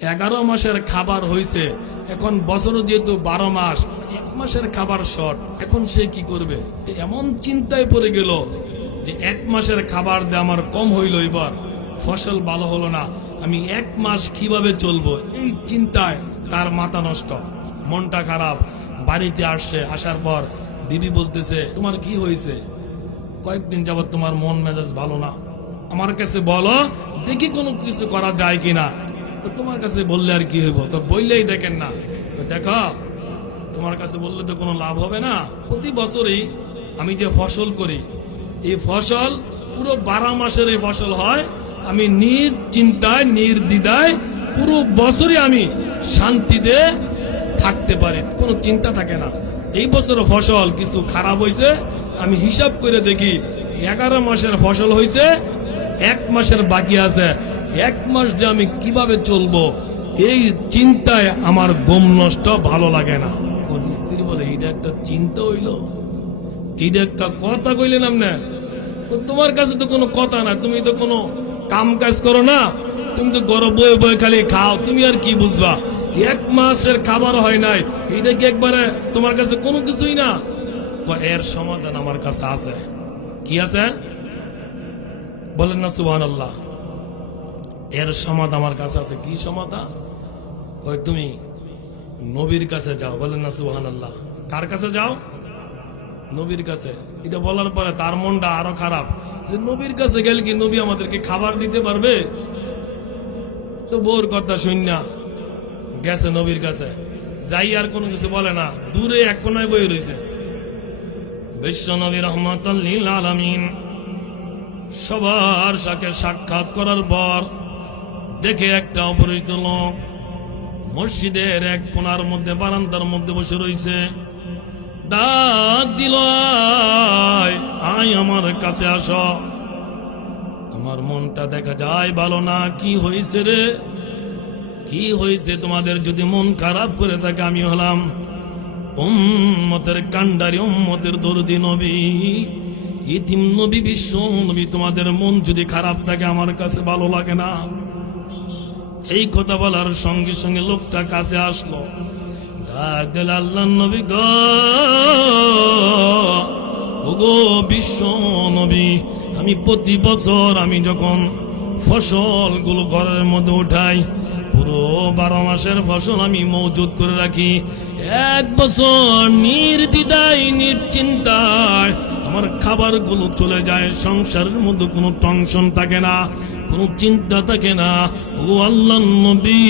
11 মাসের খাবার হইছে, এখন বছর যেহেতু 12 মাস, 1 মাসের খাবার শর্ট। এখন সে কি করবে? এমন চিন্তায় পড়ে গেল যে 1 মাসের খাবার দিয়ে আমার কম হইল, এবার ফসল ভালো হলো না, আমি 1 মাস কিভাবে চলবো, এই চিন্তায় তার মাথা নষ্ট, মনটা খারাপ। বাড়িতে আসছে, আসার পর বিবি বলতেছে, তোমার কি হয়েছে? কয়েকদিন যাবত তোমার মন মেজাজ ভালো না, আমার কাছে বলো, দেখি কোনো কিছু করা যায় কিনা। তোমার কাছে বললে আর কি হইব? তো বললেই দেখেন না, দেখো তোমার কাছে বললে তো কোনো লাভ হবে না। প্রতি বছরই আমি যে ফসল করি, এই ফসল পুরো 12 মাসের এই ফসল হয়। আমি নির্চিন্তায় নির্দ্বিধায় পুরো বছরই আমি শান্তিতে থাকতে পারি, কোনো চিন্তা থাকে না। এই বছর ফসল কিছু খারাপ হয়েছে, আমি হিসাব করে দেখি 11 মাসের ফসল হয়েছে, 1 মাসের বাকি আছে, 1 মাস যে আমি কিভাবে চলবো, এই চিন্তায় আমার ঘুম নষ্ট, ভালো লাগে না। কোন স্ত্রী বলে, এইটা একটা চিন্তা হইল, এইটা একটা কথা কইলেন আপনি? তো তোমার কাছে তো কোনো কথা না, তুমি তো কোনো কাম কাজ করো না, তুমি তো ঘরে বয়ে বয়ে খালি খাও, তুমি আর কি বুঝবা? 1 মাসের খাবার হয় নাই, এইটা কি একবারে তোমার কাছে কোনো কিছুই না? এর সমাধান আমার কাছে আছে। কি আছে? বলেন না সুবহানাল্লাহ। এর সমাধান আমার কাছে আছে। কি সমাধান? তুমি নবীর কাছে যাও। বলেন না সুবহানাল্লাহ। কার কাছে যাও? নবীর কাছে। এটা বলার পরে তার মনটা আরো খারাপ, যে নবীর কাছে গেলে কি নবী আমাদেরকে খাবার দিতে পারবে? তো বউর কথা শুননা গেছে নবীর কাছে, যাই আর কোনো কিছু বলে না, দূরে এক কোনায় বই রয়েছে। বিশ্ব নবী রহমাতুল লিল আলামিন সবার সাথে সাক্ষাৎ করার পর দেখে একটা অপরিচিত লোক মসজিদের এক কোনার মধ্যে, বারান্দার মধ্যে বসে রয়েছে। ডাক দিল, আয় আমার কাছে আসো। তোমার মনটা দেখা যায় ভালো না, কি হয়েছে রে? কি হয়েছে তোমাদের? যদি মন খারাপ করে থাকে, আমি হলাম উম্মতের কান্ডারি, উম্মতের দরদি নবী, ইতিম নবী, বিশ্ব নবী। তোমাদের মন যদি খারাপ থাকে, আমার কাছে ভালো লাগে না। এই কথা বলার সঙ্গে সঙ্গে লোকটা কাছে আসলো, ডাক দিল, আল্লাহর নবী গো, ওগো বিশ্ব নবী, আমি প্রতি বছর আমি যখন ফসলগুলো ঘরের মধ্যে উঠাই, পুরো 12 মাসের ফসল আমি মজুদ করে রাখি। 1 বছর নির্দ্বিধায় নিশ্চিন্তায় আমার খাবারগুলো চলে যায়, সংসারের মধ্যে কোনো টেনশন থাকে না, কোনো চিন্তা থাকে না। ও আল্লাহর নবী।